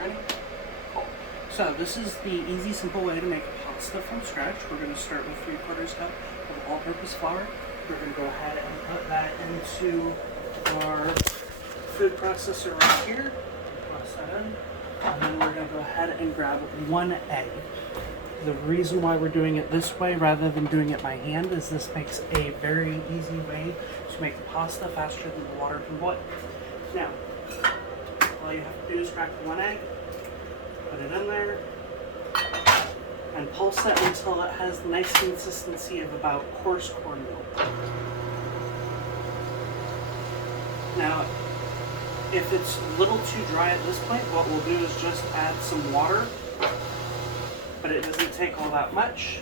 ready? Cool. So this is the easy, simple way to make pasta from scratch. We're going to start with 3/4 cup of all-purpose flour. We're going to go ahead and put that into our food processor right here. Toss that in. And then we're going to go ahead and grab 1 egg. The reason why we're doing it this way rather than doing it by hand is this makes a very easy way to make the pasta faster than the water can boil. Now, all you have to do is crack 1 egg, put it in there, and pulse it until it has the nice consistency of about coarse cornmeal. Now, if it's a little too dry at this point, what we'll do is just add some water, but it doesn't take all that much.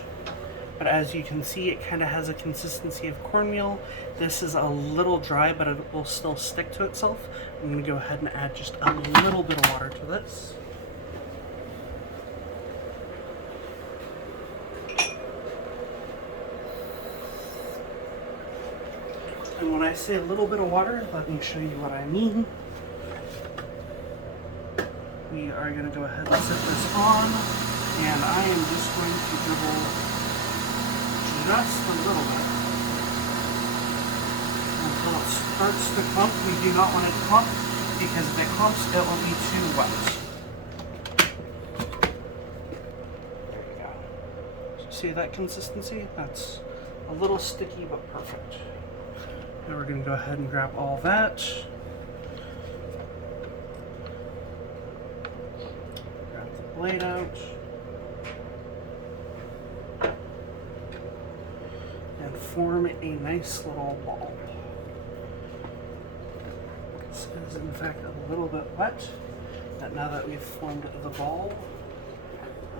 But as you can see, it kind of has a consistency of cornmeal. This is a little dry, but it will still stick to itself. I'm going to go ahead and add just a little bit of water to this. And when I say a little bit of water, let me show you what I mean. We are going to go ahead and set this on, and I am just going to dribble just a little bit until it starts to clump. We do not want it to clump because if it clumps, it will be too wet. There you go. See that consistency? That's a little sticky but perfect. Now we're going to go ahead and grab all that. Grab the blade out. Form a nice little ball. This is in fact a little bit wet, but now that we've formed the ball,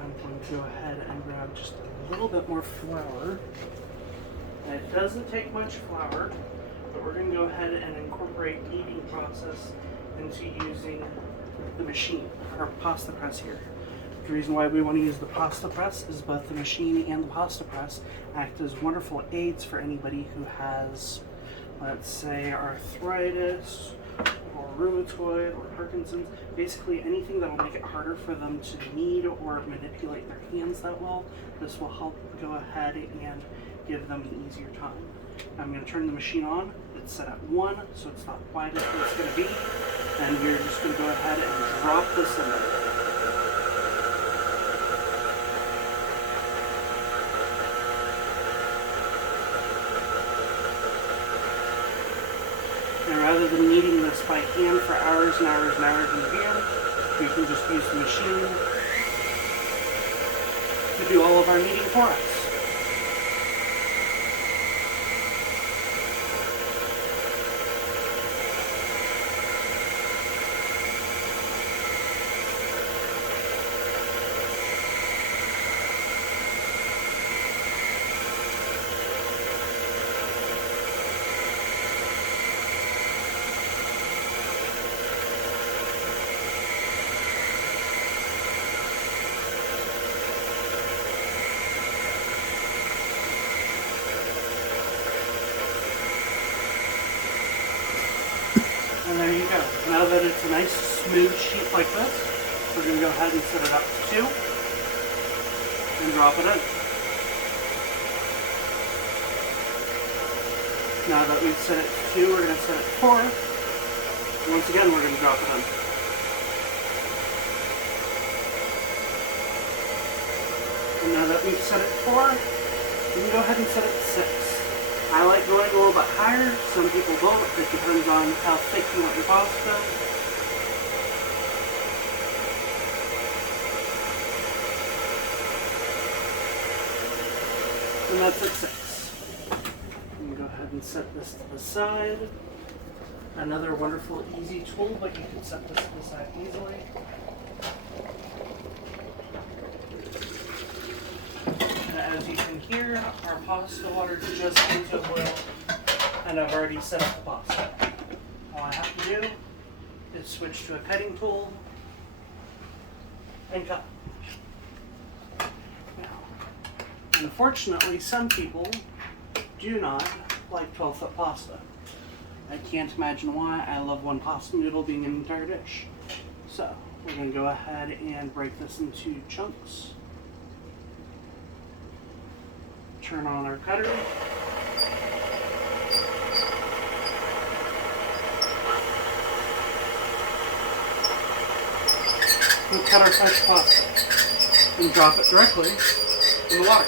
I'm going to go ahead and grab just a little bit more flour. And it doesn't take much flour, but we're going to go ahead and incorporate the kneading process into using the machine, our pasta press here. The reason why we want to use the pasta press is both the machine and the pasta press act as wonderful aids for anybody who has, let's say, arthritis or rheumatoid or Parkinson's. Basically anything that will make it harder for them to knead or manipulate their hands that well. This will help go ahead and give them an easier time. I'm going to turn the machine on. It's set at 1, so it's not quite as what it's going to be. And we're just going to go ahead and drop this in there. And rather than kneading this by hand for hours and hours and hours in the hand, we can just use the machine to do all of our kneading for us. And there you go. Now that it's a nice smooth sheet like this, we're going to go ahead and set it up to 2 and drop it in. Now that we've set it to 2, we're going to set it to 4. Once again, we're going to drop it in. And now that we've set it to 4, we can go ahead and set it to 6. I like going a little bit higher, some people don't. It depends on how thick you want your pasta. And that's at 6. You can go ahead and set this to the side. Another wonderful, easy tool, but you can set this to the side easily. As you can hear, our pasta water just came to a boil, and I've already set up the pasta. All I have to do is switch to a cutting tool and cut. Now, unfortunately, some people do not like 12-foot pasta. I can't imagine why. I love one pasta noodle being an entire dish. So, we're we're going to go ahead and break this into chunks. Turn on our cutter. We'll cut our fresh pasta and drop it directly in the water.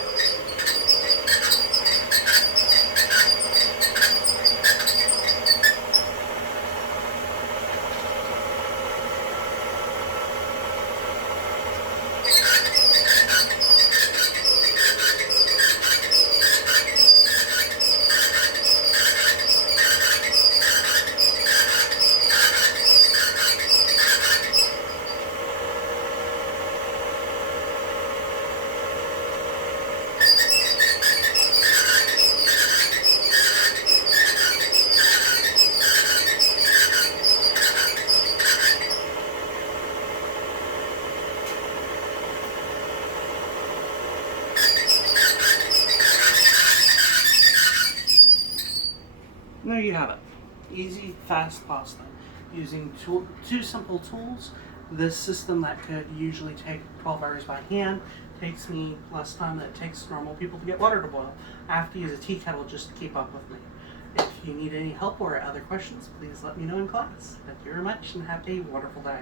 And there you have it. Easy, fast pasta. Using two simple tools. This system that could usually take 12 hours by hand takes me less time than it takes normal people to get water to boil. I have to use a tea kettle just to keep up with me. If you need any help or other questions, please let me know in class. Thank you very much and have a wonderful day.